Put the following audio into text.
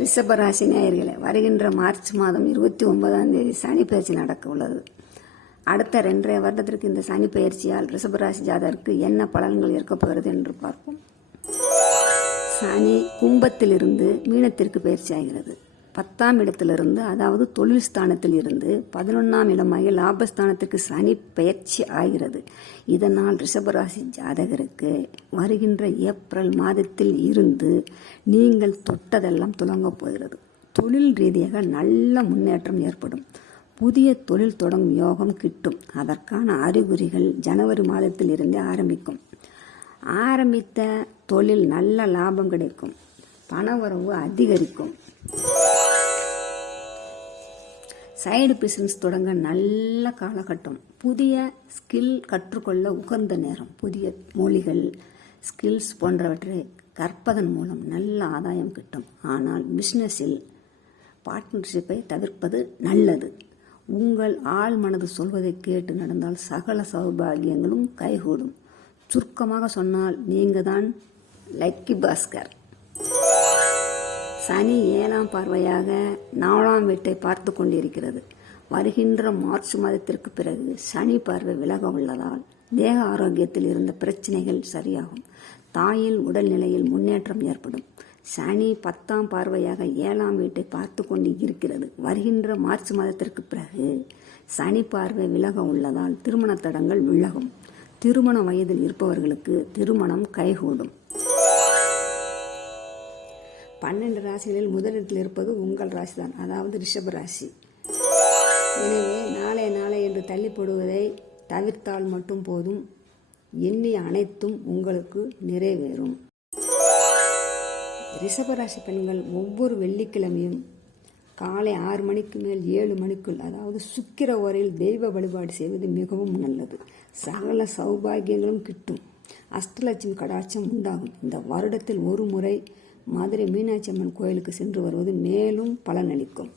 ரிஷபராசி நேயர்களே, வருகின்ற மார்ச் மாதம் 29ஆம் தேதி சனி பயிற்சி நடக்க உள்ளது. அடுத்த 2.5 வருடத்திற்கு இந்த சனி பயிற்சியால் ரிஷபராசி ஜாதகருக்கு என்ன பலன்கள் ஏற்கப்படுகிறது என்று பார்ப்போம். சனி கும்பத்திலிருந்து மீனத்திற்கு பயிற்சி ஆகிறது. 10ஆம் இடத்திலிருந்து, அதாவது தொழில் ஸ்தானத்தில் இருந்து 11ஆம் இடமாகி லாபஸ்தானத்திற்கு சனி பயிற்சி ஆகிறது. இதனால் ரிஷபராசி ஜாதகருக்கு வருகின்ற ஏப்ரல் மாதத்தில் இருந்து நீங்கள் தொட்டதெல்லாம் துலங்கப் போகிறது. தொழில் ரீதியாக நல்ல முன்னேற்றம் ஏற்படும். புதிய தொழில் தொடங்கும் யோகம் கிட்டும். அதற்கான அறிகுறிகள் ஜனவரி மாதத்தில் இருந்தே ஆரம்பிக்கும். ஆரம்பித்த தொழில் நல்ல லாபம் கிடைக்கும். பணவரவு அதிகரிக்கும். சைடு பிசினஸ் தொடங்க நல்ல காலகட்டம். புதிய ஸ்கில் கற்றுக்கொள்ள உகந்த நேரம். புதிய மொழிகள், ஸ்கில்ஸ் போன்றவற்றை கற்பதன் மூலம் நல்ல ஆதாயம் கிட்டும். ஆனால் பிஸ்னஸில் பார்ட்னர்ஷிப்பை தவிர்ப்பது நல்லது. உங்கள் ஆள் மனது சொல்வதை கேட்டு நடந்தால் சகல சௌபாகியங்களும் கைகூடும். சுருக்கமாக சொன்னால் நீங்கள் தான் லக்கி பாஸ்கர். சனி 7ஆம் பார்வையாக 4ஆம் வீட்டை பார்த்து கொண்டிருக்கிறது. வருகின்ற மார்ச் மாதத்திற்கு பிறகு சனி பார்வை விலக உள்ளதால் தேக ஆரோக்கியத்தில் இருந்த பிரச்சனைகள் சரியாகும். தாயின் உடல்நிலையில் முன்னேற்றம் ஏற்படும். சனி 10ஆம் பார்வையாக 7ஆம் வீட்டை பார்த்து கொண்டு இருக்கிறது. வருகின்ற மார்ச் மாதத்திற்கு பிறகு சனி பார்வை விலக உள்ளதால் திருமண தடங்கள் விலகும். திருமண வயதில் இருப்பவர்களுக்கு திருமணம் கைகூடும். 12 ராசிகளில் முதலிடத்தில் இருப்பது உங்கள் ராசி தான், அதாவது ரிஷப ராசி. எனவே நாளை என்று தள்ளி போடுவதை தவிர்த்தால் மட்டும் போதும். எண்ணிய அனைத்தும் உங்களுக்கு நிறைவேறும். ரிஷபராசி பெண்கள் ஒவ்வொரு வெள்ளிக்கிழமையும் காலை 6 மணிக்கு மேல் 7 மணிக்குள், அதாவது சுக்கிர ஓரையில் தெய்வ வழிபாடு செய்வது மிகவும் நல்லது. சகல சௌபாகியங்களும் கிட்டும். அஷ்டலட்சுமி கடாட்சம் உண்டாகும். இந்த வருடத்தில் ஒரு முறை மதுரை மீனாட்சி அம்மன் கோயிலுக்கு சென்று வருவது மேலும் பலனளிக்கும்.